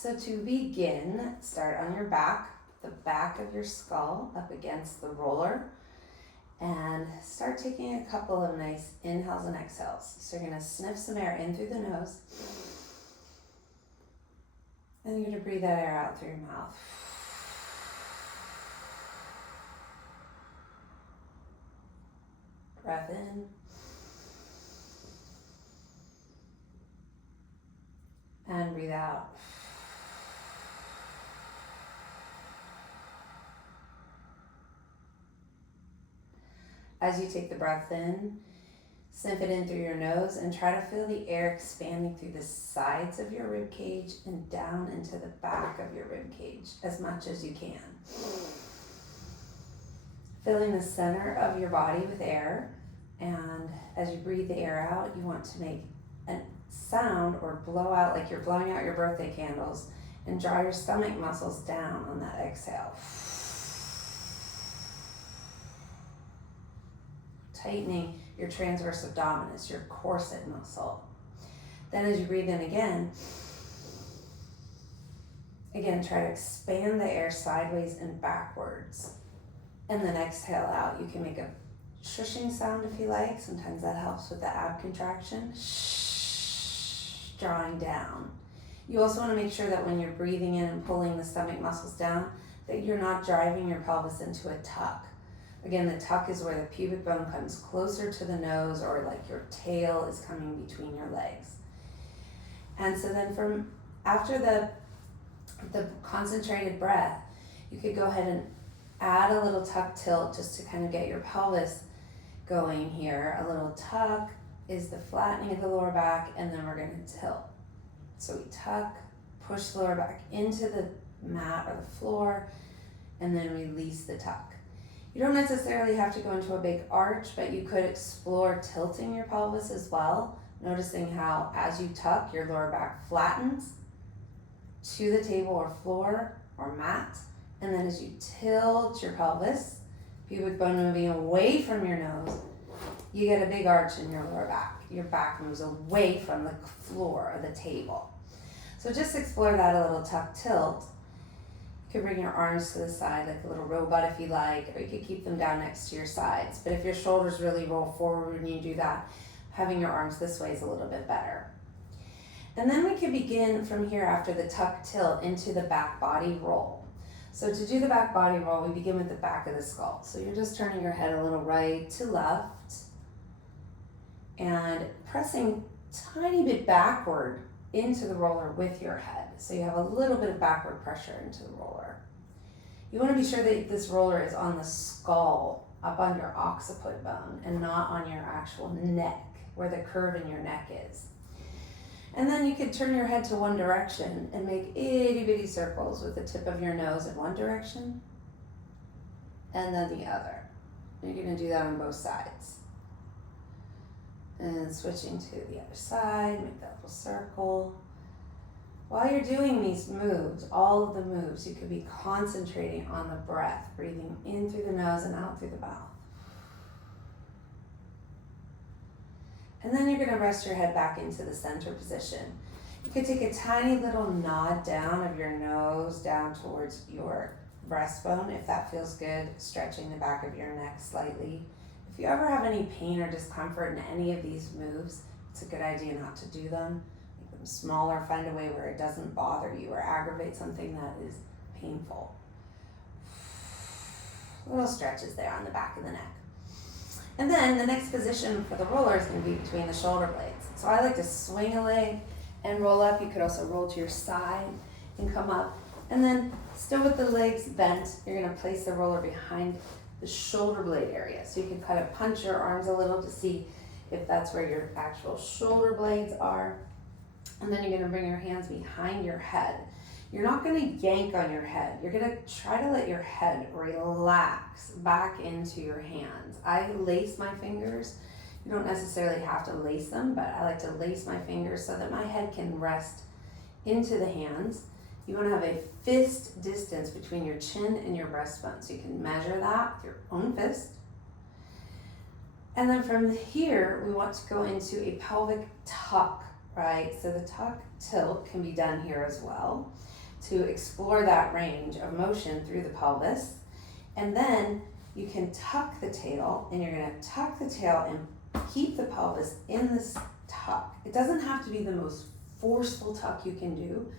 So to begin, start on your back, the back of your skull up against the roller, and start taking a couple of nice inhales and exhales. So you're gonna sniff some air in through the nose, and you're gonna breathe that air out through your mouth. Breath in. And breathe out. As you take the breath in, sniff it in through your nose and try to feel the air expanding through the sides of your rib cage and down into the back of your rib cage as much as you can. Filling the center of your body with air, and as you breathe the air out, you want to make a sound or blow out like you're blowing out your birthday candles, and draw your stomach muscles down on that exhale. Tightening your transverse abdominis, your corset muscle. Then as you breathe in again, try to expand the air sideways and backwards. And then exhale out. You can make a shushing sound if you like. Sometimes that helps with the ab contraction. Shh, drawing down. You also want to make sure that when you're breathing in and pulling the stomach muscles down, that you're not driving your pelvis into a tuck. Again, the tuck is where the pubic bone comes closer to the nose, or like your tail is coming between your legs. And so then from after the concentrated breath, you could go ahead and add a little tuck tilt just to kind of get your pelvis going here. A little tuck is the flattening of the lower back, and then we're going to tilt. So we tuck, push the lower back into the mat or the floor, and then release the tuck. You don't necessarily have to go into a big arch, but you could explore tilting your pelvis as well, noticing how as you tuck, your lower back flattens to the table or floor or mat, and then as you tilt your pelvis, pubic bone moving away from your nose, you get a big arch in your lower back. Your back moves away from the floor or the table. So just explore that a little tuck tilt. You could bring your arms to the side like a little robot if you like, or you could keep them down next to your sides. But if your shoulders really roll forward when you do that, having your arms this way is a little bit better. And then we can begin from here after the tuck tilt into the back body roll. So to do the back body roll, we begin with the back of the skull. So you're just turning your head a little right to left and pressing a tiny bit backward into the roller with your head. So you have a little bit of backward pressure into the roller. You want to be sure that this roller is on the skull, up on your occiput bone, and not on your actual neck, where the curve in your neck is. And then you could turn your head to one direction and make itty bitty circles with the tip of your nose in one direction and then the other. You're going to do that on both sides. And switching to the other side, make that little circle. While you're doing these moves, all of the moves, you could be concentrating on the breath, breathing in through the nose and out through the mouth. And then you're going to rest your head back into the center position. You could take a tiny little nod down of your nose down towards your breastbone if that feels good, stretching the back of your neck slightly. If you ever have any pain or discomfort in any of these moves, it's a good idea not to do them. Make them smaller, find a way where it doesn't bother you or aggravate something that is painful. Little stretches there on the back of the neck. And then the next position for the roller is going to be between the shoulder blades. So I like to swing a leg and roll up. You could also roll to your side and come up. And then still with the legs bent, you're going to place the roller behind the shoulder blade area. So you can kind of punch your arms a little to see if that's where your actual shoulder blades are. And then you're going to bring your hands behind your head. You're not going to yank on your head. You're going to try to let your head relax back into your hands. I lace my fingers. You don't necessarily have to lace them, but I like to lace my fingers so that my head can rest into the hands. You want to have a fist distance between your chin and your breastbone. So you can measure that with your own fist. And then from here, we want to go into a pelvic tuck right? So the tuck tilt can be done here as well to explore that range of motion through the pelvis. And then you can tuck the tail, and you're gonna tuck the tail and keep the pelvis in this tuck. It doesn't have to be the most forceful tuck you can do,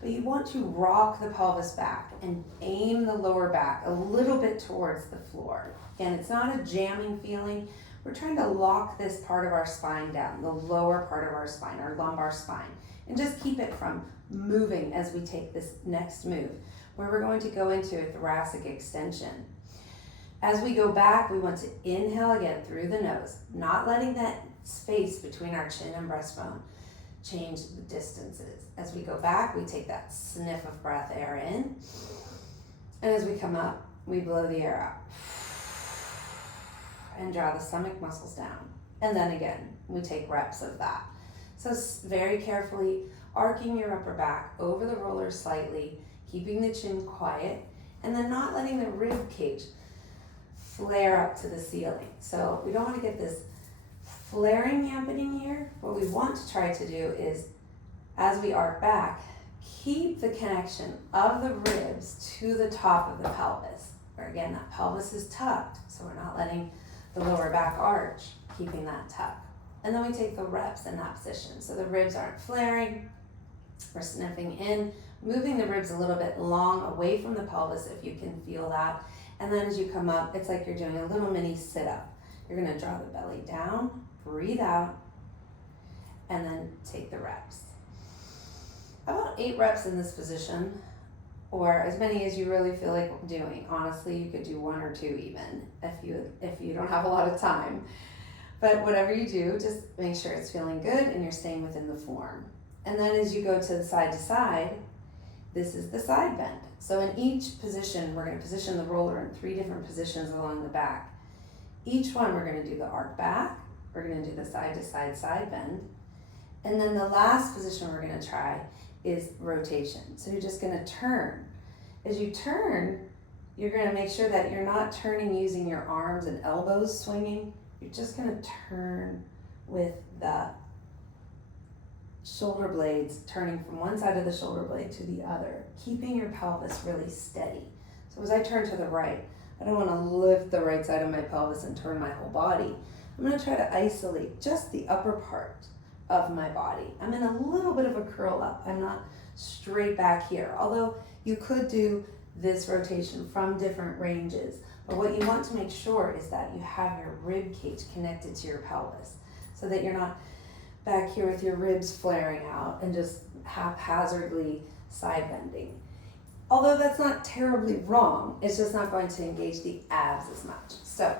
but you want to rock the pelvis back and aim the lower back a little bit towards the floor. And it's not a jamming feeling. We're trying to lock this part of our spine down, the lower part of our spine, our lumbar spine, and just keep it from moving as we take this next move, where we're going to go into a thoracic extension. As we go back, we want to inhale again through the nose, not letting that space between our chin and breastbone change the distances. As we go back, we take that sniff of breath air in, and as we come up, we blow the air out and draw the stomach muscles down. And then again, we take reps of that. So very carefully arcing your upper back over the roller slightly, keeping the chin quiet, and then not letting the rib cage flare up to the ceiling. So we don't want to get this flaring happening here. What we want to try to do is, as we arc back, keep the connection of the ribs to the top of the pelvis. Or again, that pelvis is tucked, so we're not letting the lower back arch, keeping that tuck. And then we take the reps in that position. So the ribs aren't flaring, we're sniffing in, moving the ribs a little bit long away from the pelvis if you can feel that. And then as you come up, it's like you're doing a little mini sit-up. You're gonna draw the belly down, breathe out, and then take the reps. About 8 reps in this position, or as many as you really feel like doing. Honestly, you could do 1 or 2 even if you don't have a lot of time. But whatever you do, just make sure it's feeling good and you're staying within the form. And then as you go to the side, this is the side bend. So in each position, we're going to position the roller in 3 different positions along the back. Each one, we're going to do the arc back, we're going to do the side to side bend, and then the last position we're going to try is rotation. So you're just going to turn. As you turn, you're going to make sure that you're not turning using your arms and elbows swinging. You're just going to turn with the shoulder blades turning from one side of the shoulder blade to the other, keeping your pelvis really steady. So as I turn to the right, I don't want to lift the right side of my pelvis and turn my whole body. I'm going to try to isolate just the upper part of my body. I'm in a little bit of a curl up. I'm not straight back here, although you could do this rotation from different ranges. But what you want to make sure is that you have your rib cage connected to your pelvis so that you're not back here with your ribs flaring out and just haphazardly side bending. Although that's not terribly wrong, it's just not going to engage the abs as much. So,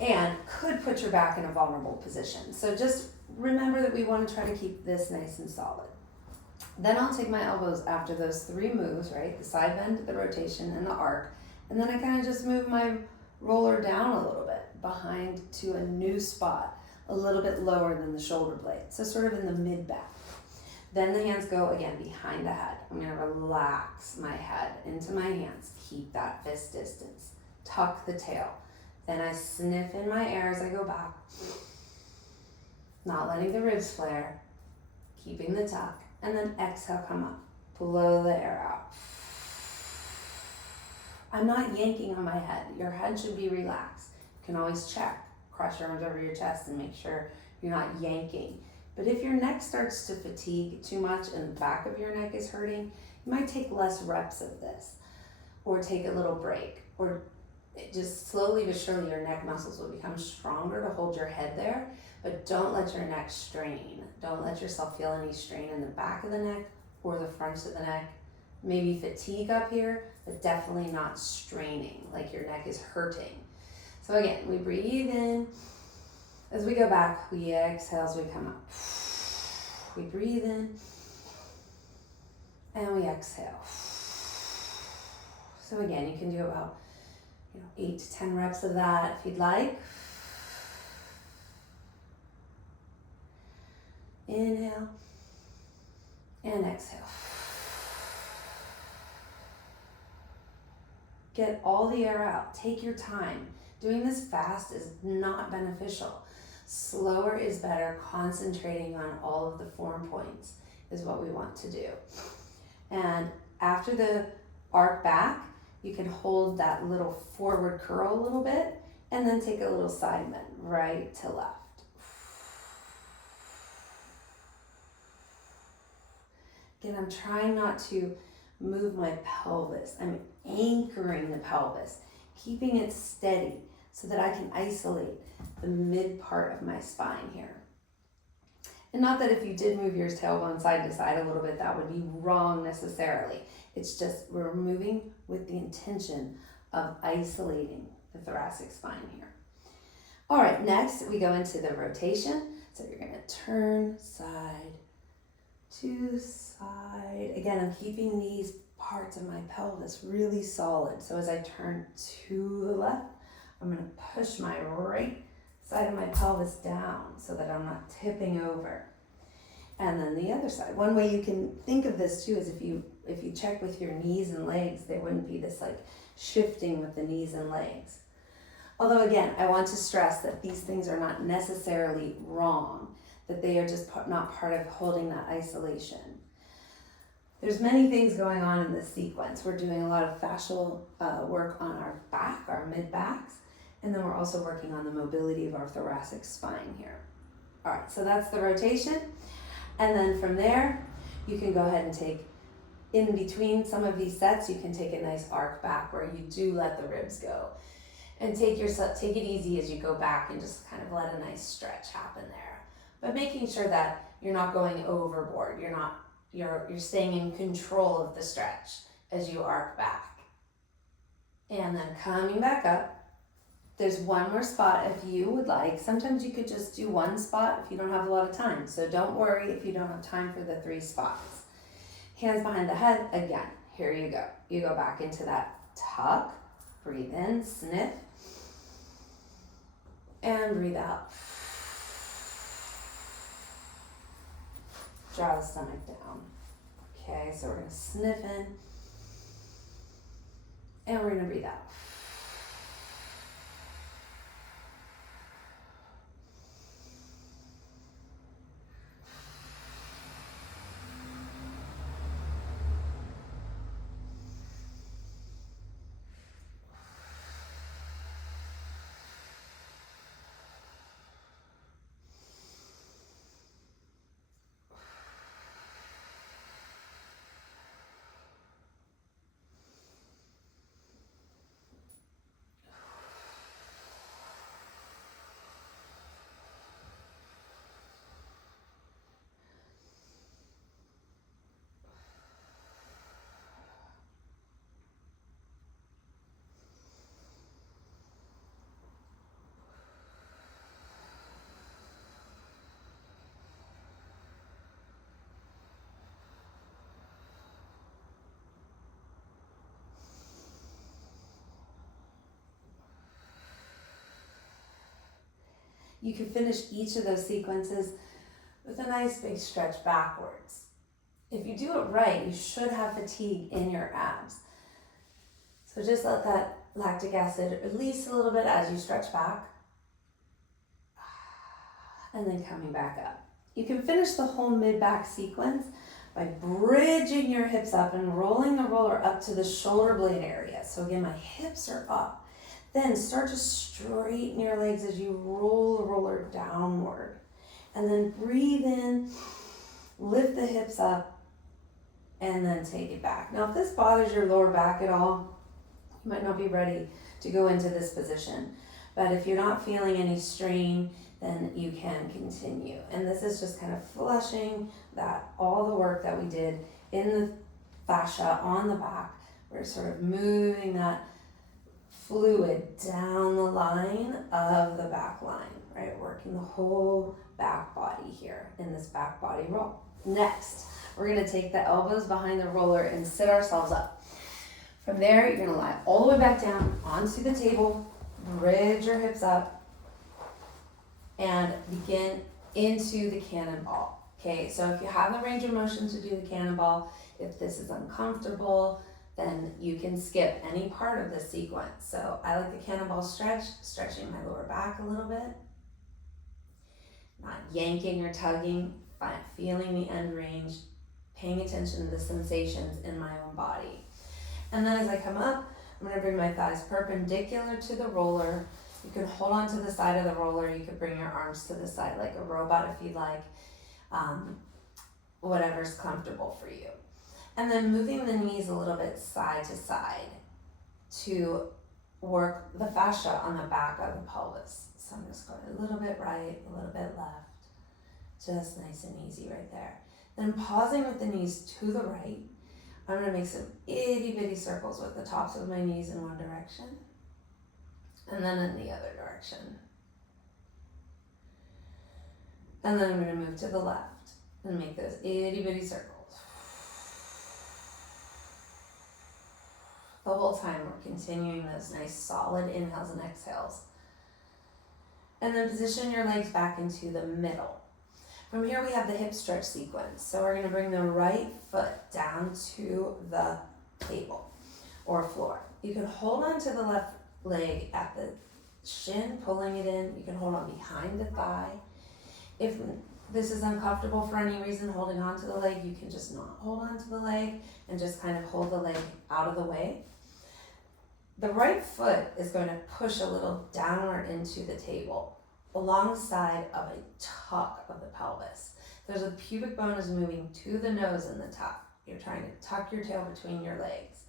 and could put your back in a vulnerable position. So just remember that we want to try to keep this nice and solid. Then I'll take my elbows after those 3 moves, right? The side bend, the rotation, and the arc. And then I kind of just move my roller down a little bit behind to a new spot, a little bit lower than the shoulder blade. So sort of in the mid back. Then the hands go again behind the head. I'm going to relax my head into my hands. Keep that fist distance. Tuck the tail. Then I sniff in my air as I go back. Not letting the ribs flare. Keeping the tuck. And then exhale, come up. Blow the air out. I'm not yanking on my head. Your head should be relaxed. You can always check. Cross your arms over your chest and make sure you're not yanking. But if your neck starts to fatigue too much and the back of your neck is hurting, you might take less reps of this or take a little break, or just slowly but surely your neck muscles will become stronger to hold your head there, but don't let your neck strain. Don't let yourself feel any strain in the back of the neck or the front of the neck. Maybe fatigue up here, but definitely not straining, like your neck is hurting. So again, we breathe in. As we go back, we exhale as we come up. We breathe in and we exhale. So again, you can do about 8 to 10 reps of that if you'd like. Inhale and exhale. Get all the air out. Take your time. Doing this fast is not beneficial. Slower is better. Concentrating on all of the form points is what we want to do. And after the arc back, you can hold that little forward curl a little bit and then take a little side bend, right to left. Again, I'm trying not to move my pelvis. I'm anchoring the pelvis, keeping it steady so that I can isolate the mid part of my spine here. And not that if you did move your tailbone side to side a little bit, that would be wrong necessarily. It's just we're moving with the intention of isolating the thoracic spine here. All right, next we go into the rotation. So you're gonna turn side to side. Again, I'm keeping these parts of my pelvis really solid. So as I turn to the left, I'm gonna push my right side of my pelvis down so that I'm not tipping over. And then the other side. One way you can think of this too is if you check with your knees and legs, there wouldn't be this like shifting with the knees and legs. Although again, I want to stress that these things are not necessarily wrong, that they are just not part of holding that isolation. There's many things going on in this sequence. We're doing a lot of fascial work on our back, our mid-backs, and then we're also working on the mobility of our thoracic spine here. All right, so that's the rotation. And then from there, you can go ahead and take, in between some of these sets, you can take a nice arc back where you do let the ribs go. And take it easy as you go back and just kind of let a nice stretch happen there. But making sure that you're not going overboard. You're staying in control of the stretch as you arc back. And then coming back up. There's one more spot if you would like. Sometimes you could just do one spot if you don't have a lot of time. So don't worry if you don't have time for the 3 spots. Hands behind the head. Again, here you go. You go back into that tuck. Breathe in, sniff. And breathe out. Draw the stomach down. Okay, so we're going to sniff in. And we're going to breathe out. You can finish each of those sequences with a nice big stretch backwards. If you do it right, you should have fatigue in your abs. So just let that lactic acid release a little bit as you stretch back. And then coming back up. You can finish the whole mid-back sequence by bridging your hips up and rolling the roller up to the shoulder blade area. So again, my hips are up. Then start to straighten your legs as you roll the roller downward. And then breathe in, lift the hips up, and then take it back. Now, if this bothers your lower back at all, you might not be ready to go into this position. But if you're not feeling any strain, then you can continue. And this is just kind of flushing all the work that we did in the fascia on the back. We're sort of moving that fluid down the line of the back line, right? Working the whole back body here in this back body roll. Next, we're gonna take the elbows behind the roller and sit ourselves up. From there, you're gonna lie all the way back down onto the table, bridge your hips up, and begin into the cannonball. Okay, so if you have the range of motion to do the cannonball, if this is uncomfortable, then you can skip any part of the sequence. So I like the cannonball stretch, stretching my lower back a little bit. Not yanking or tugging, feeling the end range, paying attention to the sensations in my own body. And then as I come up, I'm going to bring my thighs perpendicular to the roller. You can hold on to the side of the roller. You could bring your arms to the side like a robot if you'd like. Whatever's comfortable for you. And then moving the knees a little bit side to side to work the fascia on the back of the pelvis. So I'm just going a little bit right, a little bit left. Just nice and easy right there. Then pausing with the knees to the right. I'm going to make some itty bitty circles with the tops of my knees in one direction. And then in the other direction. And then I'm going to move to the left and make those itty bitty circles. The whole time we're continuing those nice solid inhales and exhales. And then position your legs back into the middle. From here we have the hip stretch sequence. So we're going to bring the right foot down to the table or floor. You can hold on to the left leg at the shin, pulling it in. You can hold on behind the thigh. If this is uncomfortable for any reason, holding on to the leg, you can just not hold on to the leg and just kind of hold the leg out of the way. The right foot is going to push a little downward into the table alongside of a tuck of the pelvis. There's a pubic bone is moving to the nose in the tuck. You're trying to tuck your tail between your legs.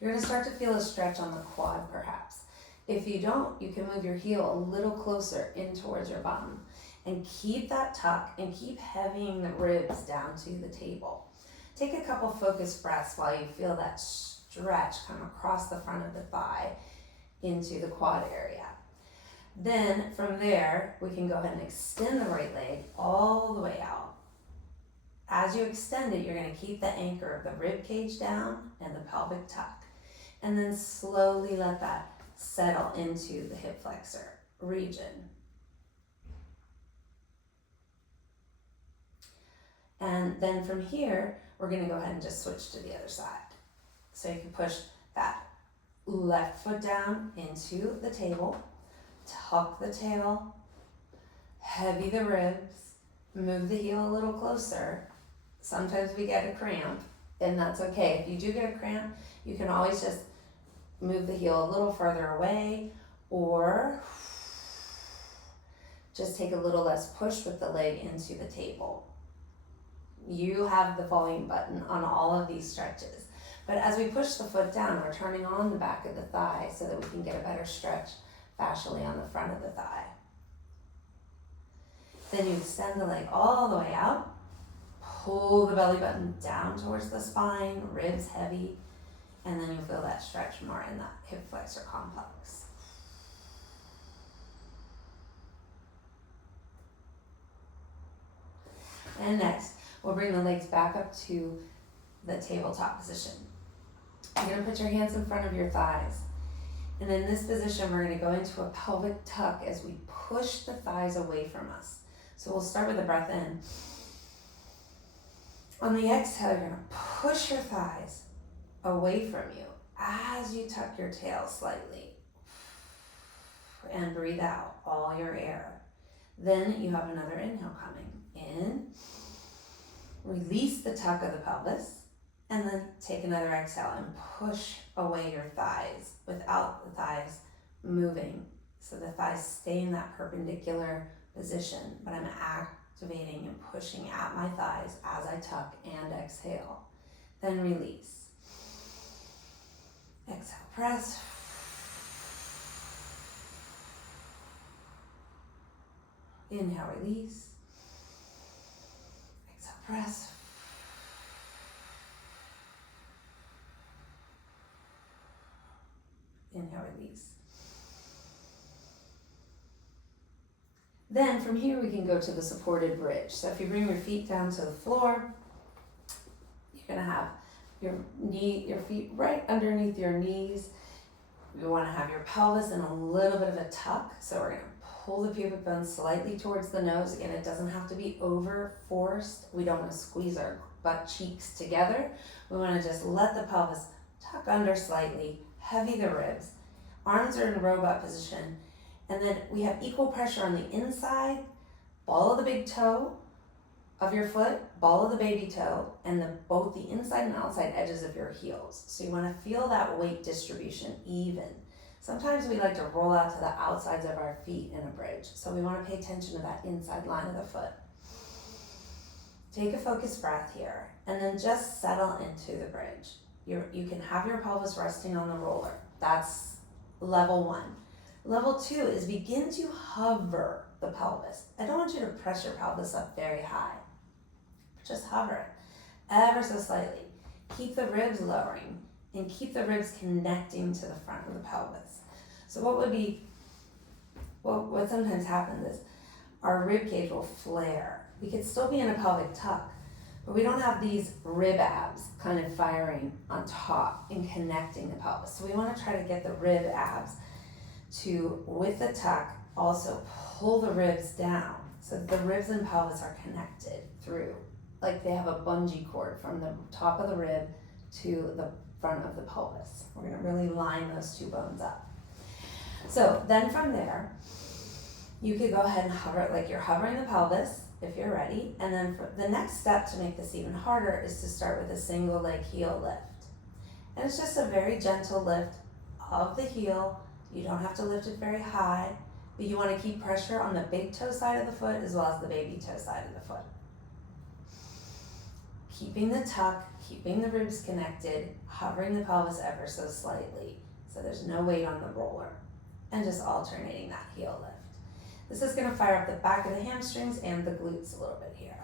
You're going to start to feel a stretch on the quad perhaps. If you don't, you can move your heel a little closer in towards your bum and keep that tuck and keep heavying the ribs down to the table. Take a couple focused breaths while you feel that stretch come across the front of the thigh into the quad area. Then from there, we can go ahead and extend the right leg all the way out. As you extend it, you're going to keep the anchor of the rib cage down and the pelvic tuck. And then slowly let that settle into the hip flexor region. And then from here, we're going to go ahead and just switch to the other side. So you can push that left foot down into the table, tuck the tail, heavy the ribs, move the heel a little closer. Sometimes we get a cramp, and that's okay. If you do get a cramp, you can always just move the heel a little further away, or just take a little less push with the leg into the table. You have the volume button on all of these stretches. But as we push the foot down, we're turning on the back of the thigh so that we can get a better stretch fascially on the front of the thigh. Then you extend the leg all the way out, pull the belly button down towards the spine, ribs heavy, and then you'll feel that stretch more in that hip flexor complex. And next, we'll bring the legs back up to the tabletop position. You're going to put your hands in front of your thighs. And in this position, we're going to go into a pelvic tuck as we push the thighs away from us. So we'll start with the breath in. On the exhale, you're going to push your thighs away from you as you tuck your tail slightly. And breathe out all your air. Then you have another inhale coming. In. Release the tuck of the pelvis. And then take another exhale and push away your thighs without the thighs moving. So the thighs stay in that perpendicular position, but I'm activating and pushing at my thighs as I tuck and exhale. Then release. Exhale, press. Inhale, release. Exhale, press. Inhale, release. Then from here we can go to the supported bridge. So if you bring your feet down to the floor, you're going to have your feet right underneath your knees. You want to have your pelvis in a little bit of a tuck. So we're going to pull the pubic bone slightly towards the nose. Again, it doesn't have to be over forced. We don't want to squeeze our butt cheeks together. We want to just let the pelvis tuck under slightly. Heavy the ribs, arms are in robot position, and then we have equal pressure on the inside, ball of the big toe of your foot, ball of the baby toe, and both the inside and outside edges of your heels. So you want to feel that weight distribution even. Sometimes we like to roll out to the outsides of our feet in a bridge. So we want to pay attention to that inside line of the foot. Take a focused breath here, and then just settle into the bridge. You can have your pelvis resting on the roller. That's level 1. Level 2 is begin to hover the pelvis. I don't want you to press your pelvis up very high. Just hover it ever so slightly. Keep the ribs lowering and keep the ribs connecting to the front of the pelvis. So what sometimes happens is our rib cage will flare. We could still be in a pelvic tuck, but we don't have these rib abs kind of firing on top and connecting the pelvis. So we want to try to get the rib abs to, with the tuck, also pull the ribs down so the ribs and pelvis are connected through, like they have a bungee cord from the top of the rib to the front of the pelvis. We're going to really line those two bones up. So then from there, you could go ahead and hover it like you're hovering the pelvis if you're ready. And then for the next step to make this even harder is to start with a single leg heel lift. And it's just a very gentle lift of the heel. You don't have to lift it very high, but you want to keep pressure on the big toe side of the foot as well as the baby toe side of the foot. Keeping the tuck, keeping the ribs connected, hovering the pelvis ever so slightly so there's no weight on the roller, and just alternating that heel lift. This is going to fire up the back of the hamstrings and the glutes a little bit here.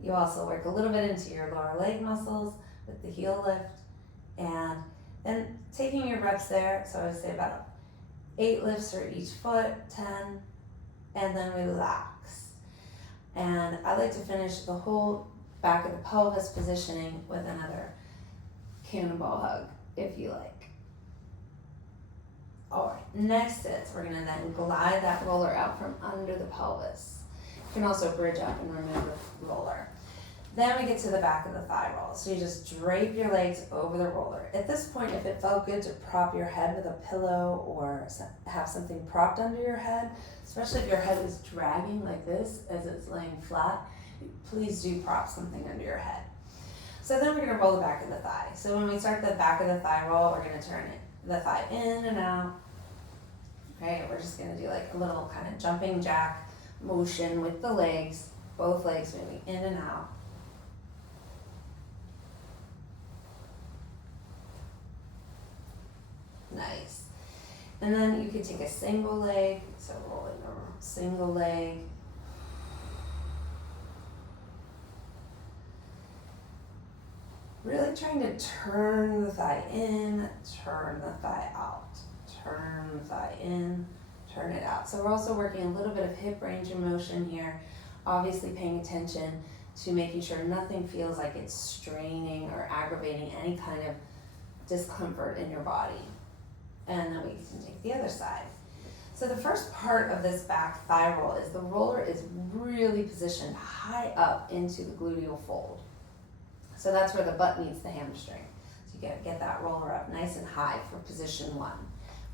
You also work a little bit into your lower leg muscles with the heel lift, and then taking your reps there. So I would say about 8 lifts for each foot, 10, and then relax. And I like to finish the whole back of the pelvis positioning with another cannonball hug, if you like. All right, next is we're gonna then glide that roller out from under the pelvis. You can also bridge up and remember roller. Then we get to the back of the thigh roll. So you just drape your legs over the roller. At this point, if it felt good to prop your head with a pillow or have something propped under your head, especially if your head is dragging like this as it's laying flat, please do prop something under your head. So then we're gonna roll the back of the thigh. So when we start the back of the thigh roll, we're gonna turn the thigh in and out. Okay, we're just gonna do like a little kind of jumping jack motion with the legs, both legs moving in and out. Nice. And then you could take a single leg, so rolling a single leg. Really trying to turn the thigh in, turn the thigh out, turn the thigh in, turn it out. So we're also working a little bit of hip range of motion here, obviously paying attention to making sure nothing feels like it's straining or aggravating any kind of discomfort in your body. And then we can take the other side. So the first part of this back thigh roll is the roller is really positioned high up into the gluteal fold. So that's where the butt meets the hamstring. So you gotta get that roller up nice and high for position 1.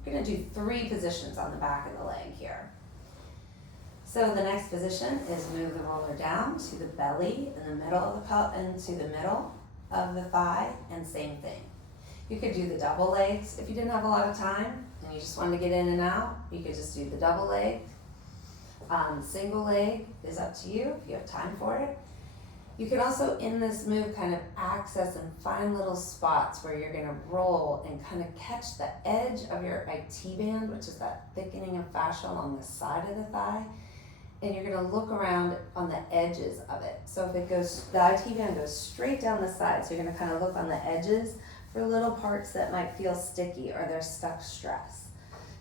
We're gonna do 3 positions on the back of the leg here. So the next position is move the roller down to the belly in the middle of the into the middle of the thigh, and same thing. You could do the double legs if you didn't have a lot of time and you just wanted to get in and out. You could just do the double leg. Single leg is up to you if you have time for it. You can also, in this move, kind of access and find little spots where you're gonna roll and kind of catch the edge of your IT band, which is that thickening of fascia along the side of the thigh. And you're gonna look around on the edges of it. So if it goes, the IT band goes straight down the side, so you're gonna kind of look on the edges for little parts that might feel sticky or there's stuck stress.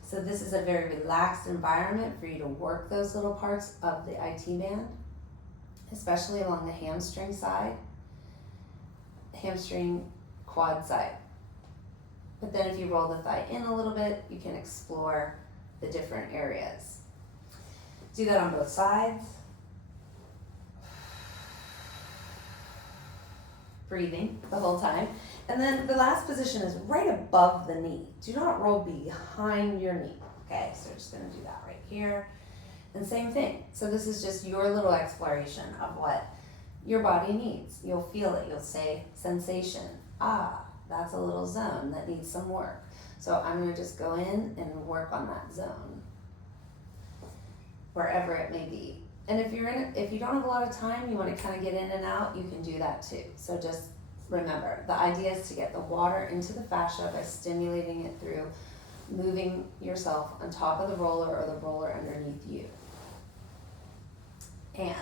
So this is a very relaxed environment for you to work those little parts of the IT band, especially along the hamstring side, hamstring quad side. But then if you roll the thigh in a little bit, you can explore the different areas. Do that on both sides. breathing the whole time. And then the last position is right above the knee. Do not roll behind your knee. Okay, so we're just gonna do that right here. And same thing. So this is just your little exploration of what your body needs. You'll feel it. You'll say sensation. Ah, that's a little zone that needs some work. So I'm gonna just go in and work on that zone, wherever it may be. And if you don't have a lot of time, you want to kind of get in and out, you can do that too. So just remember, the idea is to get the water into the fascia by stimulating it through moving yourself on top of the roller or the roller underneath you. And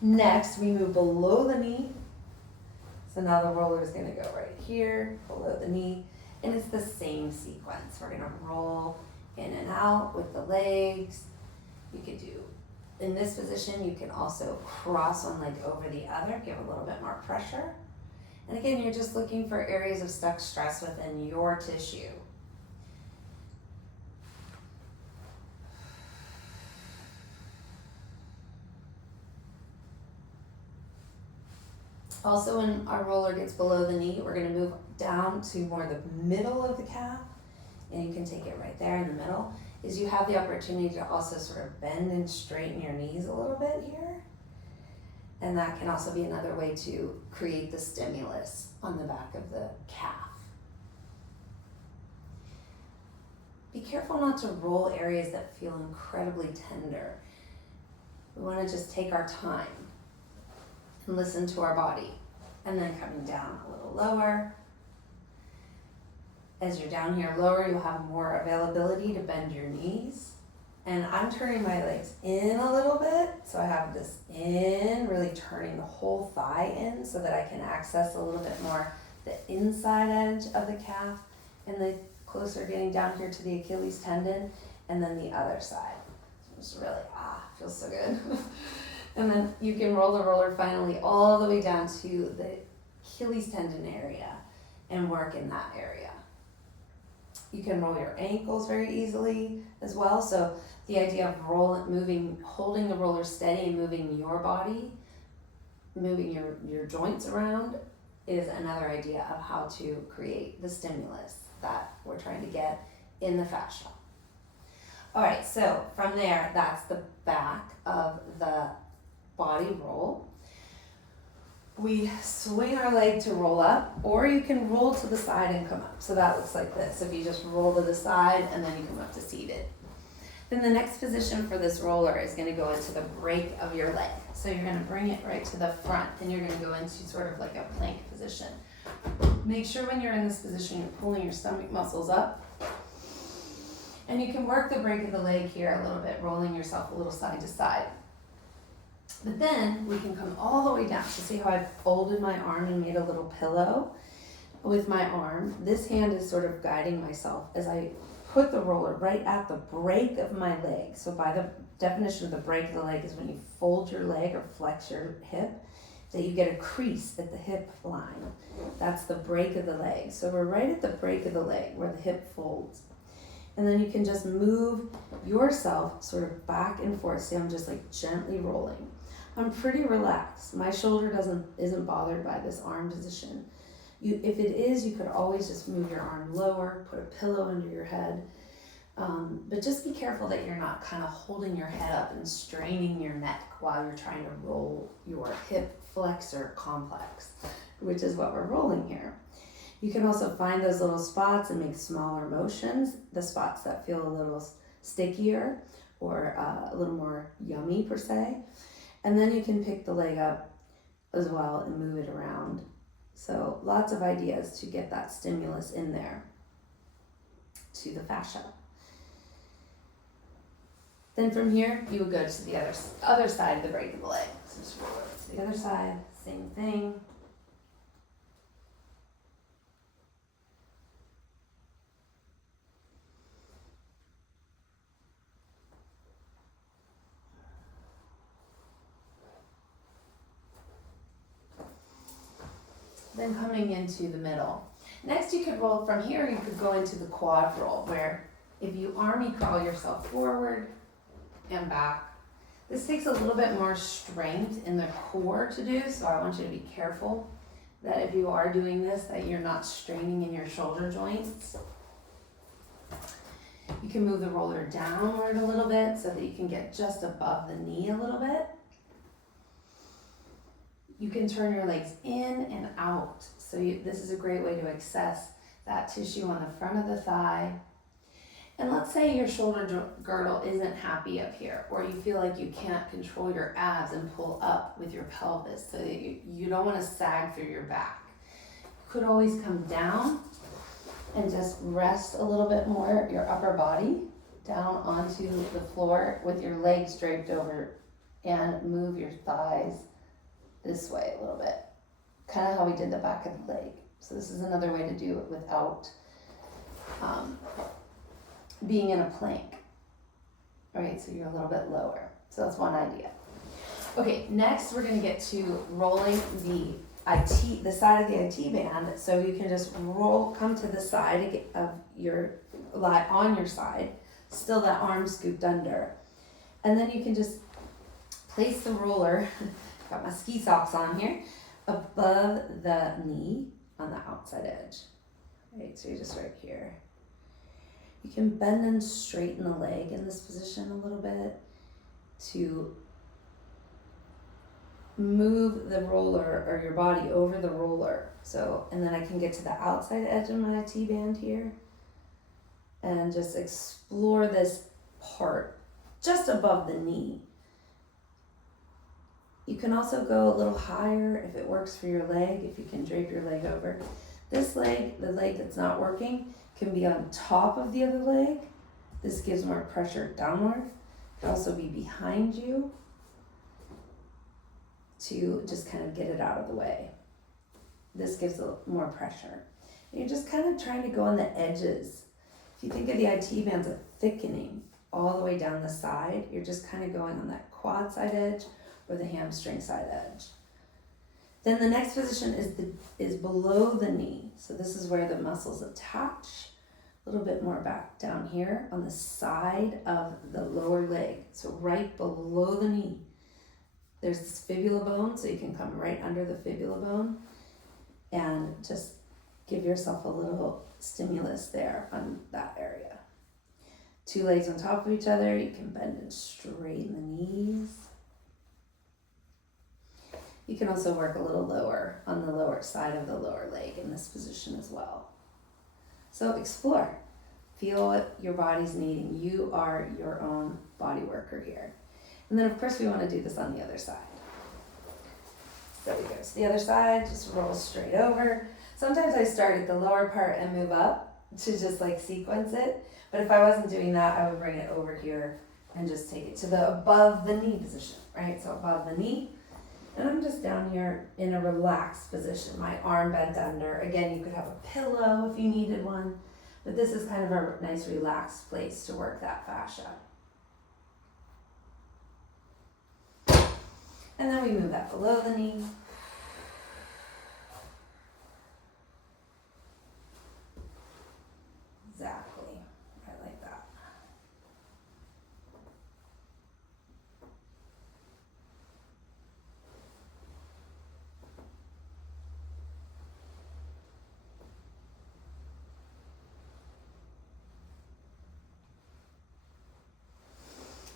next, we move below the knee. So now the roller is going to go right here, below the knee. And it's the same sequence. We're going to roll in and out with the legs. You could do, in this position, you can also cross one leg over the other, give a little bit more pressure. And again, you're just looking for areas of stuck stress within your tissue. Also, when our roller gets below the knee, we're going to move down to more the middle of the calf, and you can take it right there in the middle, is you have the opportunity to also sort of bend and straighten your knees a little bit here. And that can also be another way to create the stimulus on the back of the calf. Be careful not to roll areas that feel incredibly tender. We want to just take our time and listen to our body. And then coming down a little lower. As you're down here lower, you'll have more availability to bend your knees. And I'm turning my legs in a little bit. So I have this in, really turning the whole thigh in so that I can access a little bit more the inside edge of the calf and the closer getting down here to the Achilles tendon, and then the other side. So it's really, feels so good. And then you can roll the roller finally all the way down to the Achilles tendon area and work in that area. You can roll your ankles very easily as well. So the idea of holding the roller steady and moving your body, moving your joints around is another idea of how to create the stimulus that we're trying to get in the fascia. All right, so from there, that's the back of the body roll. We swing our leg to roll up, or you can roll to the side and come up. So that looks like this. If you just roll to the side and then you come up to seated. Then the next position for this roller is going to go into the break of your leg. So you're going to bring it right to the front, and you're going to go into sort of like a plank position. Make sure when you're in this position, you're pulling your stomach muscles up. And you can work the break of the leg here a little bit, rolling yourself a little side to side. But then we can come all the way down. So see how I've folded my arm and made a little pillow with my arm? This hand is sort of guiding myself as I put the roller right at the break of my leg. So by the definition of the break of the leg is when you fold your leg or flex your hip, that you get a crease at the hip line. That's the break of the leg. So we're right at the break of the leg where the hip folds. And then you can just move yourself sort of back and forth. See, I'm just like gently rolling. I'm pretty relaxed. My shoulder isn't bothered by this arm position. If it is, you could always just move your arm lower, put a pillow under your head. But just be careful that you're not kind of holding your head up and straining your neck while you're trying to roll your hip flexor complex, which is what we're rolling here. You can also find those little spots and make smaller motions, the spots that feel a little stickier or a little more yummy per se. And then you can pick the leg up as well and move it around. So lots of ideas to get that stimulus in there to the fascia. Then from here, you would go to the other side of the break of the leg. So just roll over to the other side, same thing. Then coming into the middle. Next you could roll from here, you could go into the quad roll, where if you army crawl yourself forward and back, this takes a little bit more strength in the core to do, so I want you to be careful that if you are doing this, that you're not straining in your shoulder joints. You can move the roller downward a little bit so that you can get just above the knee a little bit. You can turn your legs in and out. So this is a great way to access that tissue on the front of the thigh. And let's say your shoulder girdle isn't happy up here, or you feel like you can't control your abs and pull up with your pelvis, so that you don't want to sag through your back. You could always come down and just rest a little bit more your upper body down onto the floor with your legs draped over, and move your thighs this way a little bit. Kind of how we did the back of the leg. So this is another way to do it without being in a plank. All right, so you're a little bit lower. So that's one idea. Okay, next we're gonna get to rolling the side of the IT band. So you can just come to the side of lie on your side, still that arm scooped under. And then you can just place the roller, got my ski socks on here, above the knee on the outside edge. Right, so you're just right here. You can bend and straighten the leg in this position a little bit to move the roller or your body over the roller. So, and then I can get to the outside edge of my IT band here and just explore this part just above the knee. You can also go a little higher if it works for your leg, if you can drape your leg over. This leg, the leg that's not working, can be on top of the other leg. This gives more pressure downward. It can also be behind you to just kind of get it out of the way. This gives a little more pressure. And you're just kind of trying to go on the edges. If you think of the IT bands as thickening all the way down the side, you're just kind of going on that quad side edge or the hamstring side edge. Then the next position is below the knee. So this is where the muscles attach. A little bit more back down here on the side of the lower leg. So right below the knee. There's this fibula bone, so you can come right under the fibula bone and just give yourself a little stimulus there on that area. Two legs on top of each other. You can bend and straighten the knees. You can also work a little lower on the lower side of the lower leg in this position as well. So explore. Feel what your body's needing. You are your own body worker here. And then of course we want to do this on the other side. So we go to the other side, just roll straight over. Sometimes I start at the lower part and move up to just like sequence it. But if I wasn't doing that, I would bring it over here and just take it to the above the knee position, right? So above the knee. And I'm just down here in a relaxed position, my arm bent under. Again, you could have a pillow if you needed one, but this is kind of a nice relaxed place to work that fascia. And then we move that below the knee. Exactly, right like that.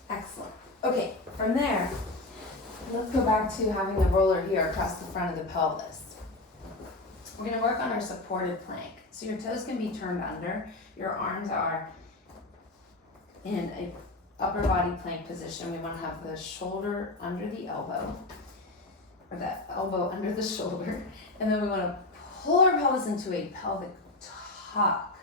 Excellent. Okay, from there, let's go back to having the roller here across the front of the pelvis. We're going to work on our supported plank. So your toes can be turned under. Your arms are in a upper body plank position. We want to have the shoulder under the elbow, or that elbow under the shoulder. And then we want to pull our pelvis into a pelvic tuck.